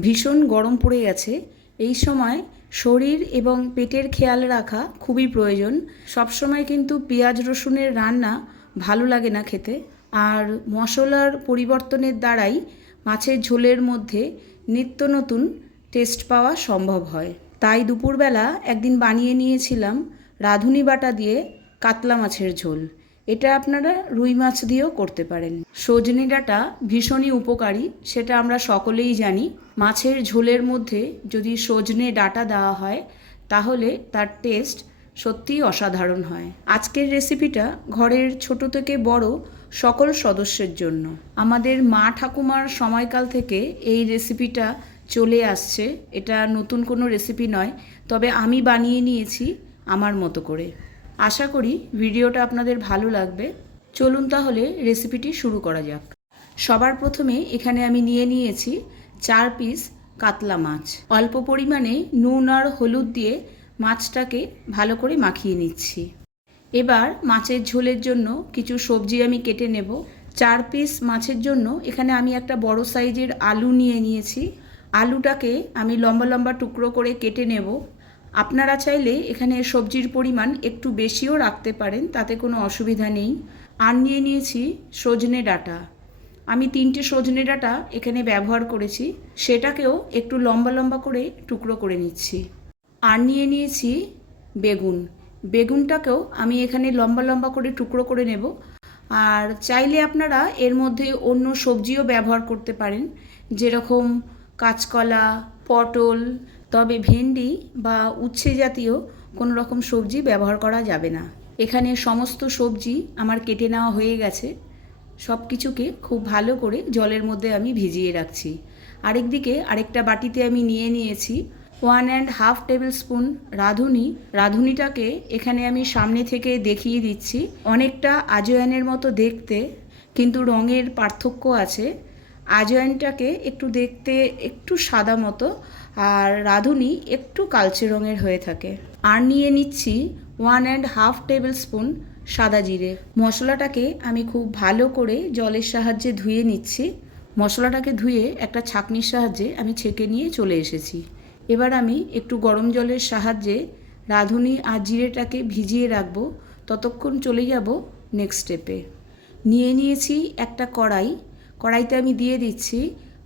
ভীষণ গরম পড়ে গেছে। এই সময় শরীর এবং পেটের খেয়াল রাখা খুবই প্রয়োজন। সবসময় কিন্তু পেঁয়াজ রসুনের রান্না ভালো লাগে না খেতে। আর মশলার পরিবর্তনের দ্বারাই মাছের ঝোলের মধ্যে নিত্য নতুন টেস্ট পাওয়া সম্ভব হয়। তাই দুপুরবেলা একদিন বানিয়ে নিয়েছিলাম রাঁধুনি বাটা দিয়ে কাতলা মাছের ঝোল। এটা আপনারা রুই মাছ দিয়েও করতে পারেন। সজনে ডাঁটা ভীষণই উপকারী, সেটা আমরা সকলেই জানি। মাছের ঝোলের মধ্যে যদি সজনে ডাঁটা দেওয়া হয়, তাহলে তার টেস্ট সত্যিই অসাধারণ হয়। আজকের রেসিপিটা ঘরের ছোট থেকে বড় সকল সদস্যের জন্য। আমাদের মা ঠাকুমার সময়কাল থেকে এই রেসিপিটা চলে আসছে। এটা নতুন কোনো রেসিপি নয়, তবে আমি বানিয়ে নিয়েছি আমার মতো করে। আশা করি ভিডিওটা আপনাদের ভালো লাগবে। চলুন তাহলে রেসিপিটি শুরু করা যাক। সবার প্রথমে এখানে আমি নিয়ে নিয়েছি চার পিস কাতলা মাছ। অল্প পরিমাণে নুন আর হলুদ দিয়ে মাছটাকে ভালো করে মাখিয়ে নিচ্ছি। এবার মাছের ঝোলের জন্য কিছু সবজি আমি কেটে নেব। চার পিস মাছের জন্য এখানে আমি একটা বড় সাইজের আলু নিয়ে নিয়েছি। আলুটাকে আমি লম্বা লম্বা টুকরো করে কেটে নেব। আপনারা চাইলে এখানে সবজির পরিমাণ একটু বেশিও রাখতে পারেন, তাতে কোনো অসুবিধা নেই। আর নিয়ে নিয়েছি সজনে ডাটা। আমি তিনটে সজনে ডাটা এখানে ব্যবহার করেছি, সেটাকেও একটু লম্বা লম্বা করে টুকরো করে নিচ্ছি। আর নিয়ে নিয়েছি বেগুন। বেগুনটাকেও আমি এখানে লম্বা লম্বা করে টুকরো করে নেব। আর চাইলে আপনারা এর মধ্যে অন্য সবজিও ব্যবহার করতে পারেন, যেরকম কাঁচকলা, পটল তবে ভেন্ডি বা উচ্ছে জাতীয় কোনো রকম সবজি ব্যবহার করা যাবে না। এখানে সমস্ত সবজি আমার কেটে নেওয়া হয়ে গেছে। সব কিছুকে খুব ভালো করে জলের মধ্যে আমি ভিজিয়ে রাখছি। আরেকদিকে আরেকটা বাটিতে আমি নিয়ে নিয়েছি one and half tablespoon Radhuni. রাঁধুনিটাকে এখানে আমি সামনে থেকে দেখিয়ে দিচ্ছি। অনেকটা আজওয়ানের মতো দেখতে, কিন্তু রঙের পার্থক্য আছে। আজওয়ানটাকে একটু দেখতে একটু সাদা মতো আর রাঁধুনি একটু কালচে রঙের হয়ে থাকে। আর নিয়ে নিচ্ছি one and half tablespoon সাদা জিরে। মশলাটাকে আমি খুব ভালো করে জলের সাহায্যে ধুয়ে নিচ্ছি। মশলাটাকে ধুয়ে একটা ছাঁকনির সাহায্যে আমি ছেঁকে নিয়ে চলে এসেছি। এবার আমি একটু গরম জলের সাহায্যে রাঁধুনি আর জিরেটাকে ভিজিয়ে রাখব। ততক্ষণ চলে যাব নেক্সট স্টেপে নিয়ে নিয়েছি একটা কড়াই। কড়াইতে আমি দিয়ে দিচ্ছি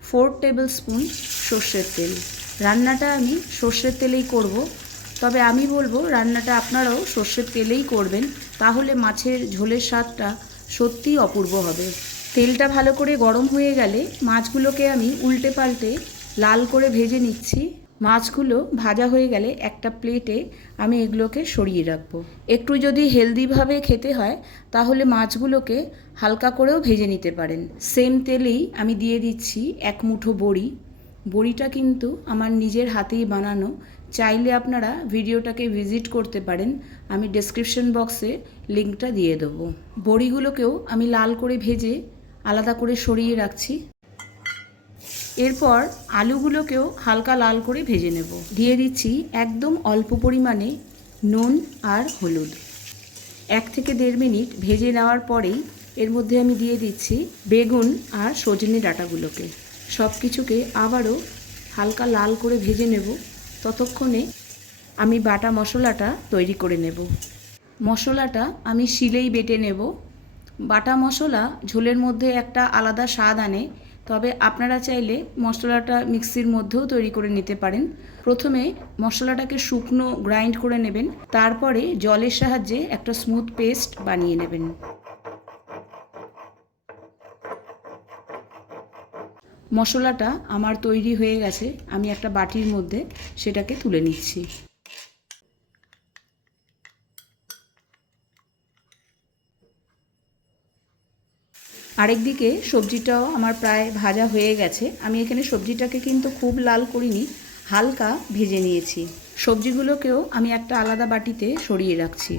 ফোর টেবিল স্পুন সর্ষের তেল। রান্নাটা আমি সর্ষের তেলেই করব। তবে আমি বলব, রান্নাটা আপনারাও সর্ষের তেলেই করবেন, তাহলে মাছের ঝোলের স্বাদটা সত্যিই অপূর্ব হবে। তেলটা ভালো করে গরম হয়ে গেলে মাছগুলোকে আমি উল্টে পাল্টে লাল করে ভেজে নিচ্ছি। মাছগুলো ভাজা হয়ে গেলে একটা প্লেটে আমি এগুলোকে সরিয়ে রাখব। একটু যদি হেলদিভাবে খেতে হয়, তাহলে মাছগুলোকে হালকা করেও ভেজে নিতে পারেন। সেম তেলেই আমি দিয়ে দিচ্ছি এক মুঠো বড়ি। বড়িটা কিন্তু আমার নিজের হাতেই বানানো। চাইলে আপনারা ভিডিওটাকে ভিজিট করতে পারেন। আমি ডেসক্রিপশন বক্সে লিঙ্কটা দিয়ে দেবো। বড়িগুলোকেও আমি লাল করে ভেজে আলাদা করে সরিয়ে রাখছি। এরপর আলুগুলোকেও হালকা লাল করে ভেজে নেব। দিয়ে দিচ্ছি একদম অল্প পরিমাণে নুন আর হলুদ। এক থেকে দেড় মিনিট ভেজে নেওয়ার পরেই এর মধ্যে আমি দিয়ে দিচ্ছি বেগুন আর সজনে ডাঁটাগুলোকে। সব কিছুকে আবারও হালকা লাল করে ভেজে নেব। ততক্ষণে আমি বাটা মশলাটা তৈরি করে নেব। মশলাটা আমি শিলেই বেটে নেব। বাটা মশলা ঝোলের মধ্যে একটা আলাদা স্বাদ আনে, তবে আপনারা চাইলে মশলাটা মিক্সির মধ্যেও তৈরি করে নিতে পারেন। প্রথমে মশলাটাকে শুকনো গ্রাইন্ড করে নেবেন, তারপরে জলের সাহায্যে একটা স্মুথ পেস্ট বানিয়ে নেবেন। মশলাটা আমার তৈরি হয়ে গেছে। আমি একটা বাটির মধ্যে সেটাকে তুলে নিচ্ছি। আরেকদিকে সবজিটাও আমার প্রায় ভাজা হয়ে গেছে। আমি এখানে সবজিটাকে কিন্তু খুব লাল করিনি, হালকা ভেজে নিয়েছি। সবজিগুলোকেও আমি একটা আলাদা বাটিতে সরিয়ে রাখছি।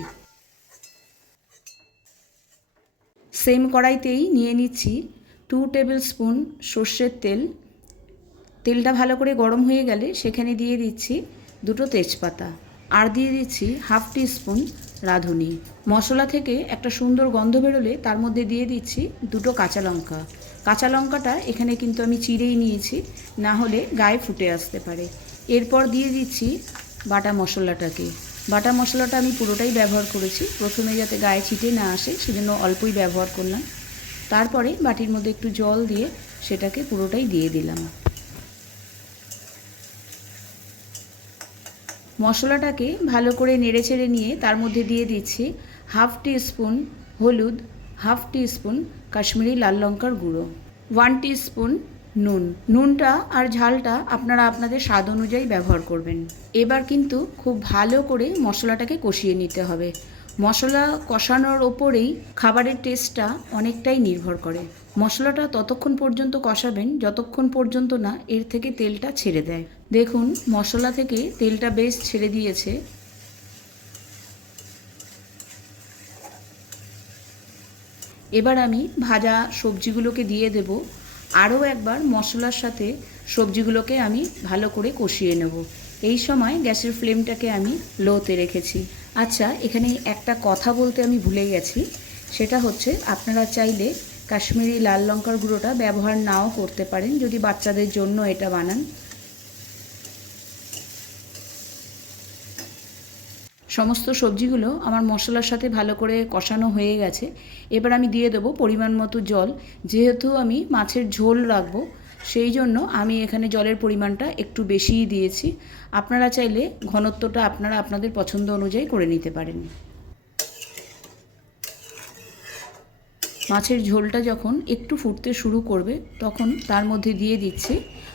সেম কড়াইতেই নিয়ে নিচ্ছি টু টেবিল স্পুন সর্ষের তেল। তেলটা ভালো করে গরম হয়ে গেলে সেখানে দিয়ে দিচ্ছি দুটো তেজপাতা। আর দিয়ে দিচ্ছি হাফ টি স্পুন রাঁধুনি। মশলা থেকে একটা সুন্দর গন্ধ বেরোলে তার মধ্যে দিয়ে দিচ্ছি দুটো কাঁচা লঙ্কা। কাঁচা লঙ্কাটা এখানে কিন্তু আমি চিড়েই নিয়েছি, না হলে গায়ে ফুটে আসতে পারে। এরপর দিয়ে দিচ্ছি বাটা মশলাটাকে। বাটা মশলাটা আমি পুরোটাই ব্যবহার করেছি। প্রথমে যাতে গায়ে ছিটে না আসে, সেজন্য অল্পই ব্যবহার করলাম। তারপরে বাটির মধ্যে একটু জল দিয়ে সেটাকে পুরোটাই দিয়ে দিলাম। মশলাটাকে ভালো করে নেড়ে ছেড়ে নিয়ে তার মধ্যে দিয়ে দিচ্ছি হাফ টি স্পুন হলুদ, হাফ টি স্পুন কাশ্মীরি লাল লঙ্কার গুঁড়ো, ওয়ান টি স্পুন নুন। নুনটা আর ঝালটা আপনারা আপনাদের স্বাদ অনুযায়ী ব্যবহার করবেন। এবার কিন্তু খুব ভালো করে মশলাটাকে কষিয়ে নিতে হবে। মশলা কষানোর ওপরেই খাবারের টেস্টটা অনেকটাই নির্ভর করে। মশলাটা ততক্ষণ পর্যন্ত কষাবেন, যতক্ষণ পর্যন্ত না এর থেকে তেলটা ছেড়ে দেয়। দেখুন, মশলা থেকে তেলটা বেশ ছেড়ে দিয়েছে। এবার আমি ভাজা সবজিগুলোকে দিয়ে দেব। আরও একবার মশলার সাথে সবজিগুলোকে আমি ভালো করে কষিয়ে নেব। এই সময় গ্যাসের ফ্লেমটাকে আমি লোতে রেখেছি। আচ্ছা এখানে একটা কথা বলতে আমি ভুলে গেছি। সেটা হচ্ছে, আপনারা চাইলে কাশ্মীরি লাল লঙ্কার গুঁড়োটা ব্যবহার নাও করতে পারেন যদি বাচ্চাদের জন্য এটা বানান। সমস্ত সবজিগুলো আমার মশলার সাথে ভালো করে কষানো হয়ে গেছে। এবার আমি দিয়ে দেবো পরিমাণ মতো জল। যেহেতু আমি মাছের ঝোল রাখব সেই জন্য আমি এখানে জলের পরিমাণটা একটু বেশিই দিয়েছি। আপনারা চাইলে ঘনত্বটা আপনারা আপনাদের পছন্দ অনুযায়ী করে নিতে পারেন। মাছের ঝোলটা যখন একটু ফুটতে শুরু করবে, তখন তার মধ্যে দিয়ে দিচ্ছি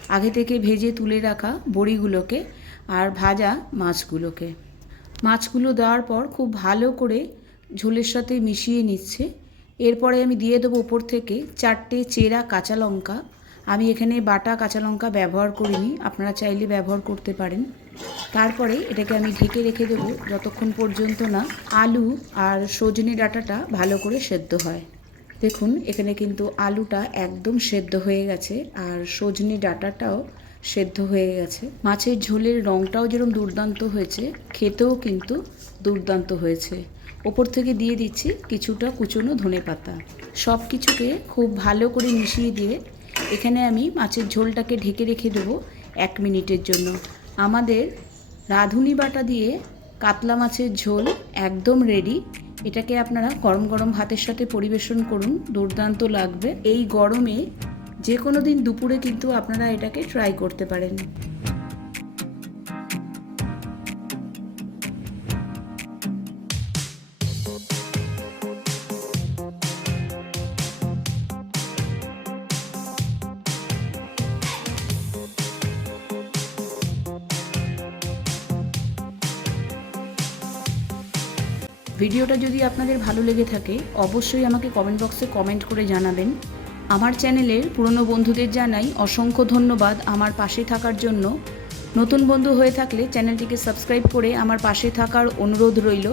আগে থেকে ভেজে তুলে রাখা বড়িগুলোকে আর ভাজা মাছগুলোকে। মাছগুলো দেওয়ার পর খুব ভালো করে ঝোলের সাথে মিশিয়ে নিচ্ছে। এরপরে আমি দিয়ে দেবো ওপর থেকে চারটে চেরা কাঁচা লঙ্কা আমি এখানে বাটা কাঁচা লঙ্কা ব্যবহার করিনি, আপনারা চাইলে ব্যবহার করতে পারেন। তারপরে এটাকে আমি ঢেকে রেখে দেবো, যতক্ষণ পর্যন্ত না আলু আর সজনে ডাঁটাটা ভালো করে সেদ্ধ হয়। দেখুন, এখানে কিন্তু আলুটা একদম সেদ্ধ হয়ে গেছে আর সজনে ডাঁটাটাও সেদ্ধ হয়ে গেছে। মাছের ঝোলের রঙটাও যেরকম দুর্দান্ত হয়েছে, খেতেও কিন্তু দুর্দান্ত হয়েছে। ওপর থেকে দিয়ে দিচ্ছি কিছুটা কুচনো ধনে পাতা সব কিছুকে খুব ভালো করে মিশিয়ে দিয়ে এখানে আমি মাছের ঝোলটাকে ঢেকে রেখে দেবো এক মিনিটের জন্য। আমাদের রাঁধুনি বাটা দিয়ে কাতলা মাছের ঝোল একদম রেডি এটাকে আপনারা গরম গরম ভাতের সাথে পরিবেশন করুন, দুর্দান্ত লাগবে। এই গরমে যে কোনো দিন দুপুরে কিন্তু আপনারা এটাকে ট্রাই করতে পারেন। ভিডিওটা যদি আপনাদের ভালো লেগে থাকে, অবশ্যই আমাকে কমেন্ট বক্সে কমেন্ট করে জানাবেন। আমার চ্যানেলের পুরনো বন্ধুদের জানাই অসংখ্য ধন্যবাদ আমার পাশে থাকার জন্য। নতুন বন্ধু হয়ে থাকলে চ্যানেলটিকে সাবস্ক্রাইব করে আমার পাশে থাকার অনুরোধ রইল।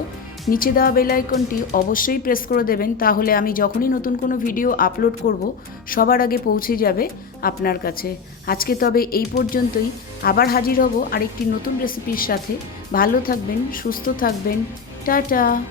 নিচে দেওয়া বেল আইকনটি অবশ্যই প্রেস করে দেবেন, তাহলে আমি যখনই নতুন কোনো ভিডিও আপলোড করব, সবার আগে পৌঁছে যাবে আপনার কাছে। আজকে তবে এই পর্যন্তই। আবার হাজির হব আরেকটি নতুন রেসিপির সাথে। ভালো থাকবেন, সুস্থ থাকবেন। Ta-da.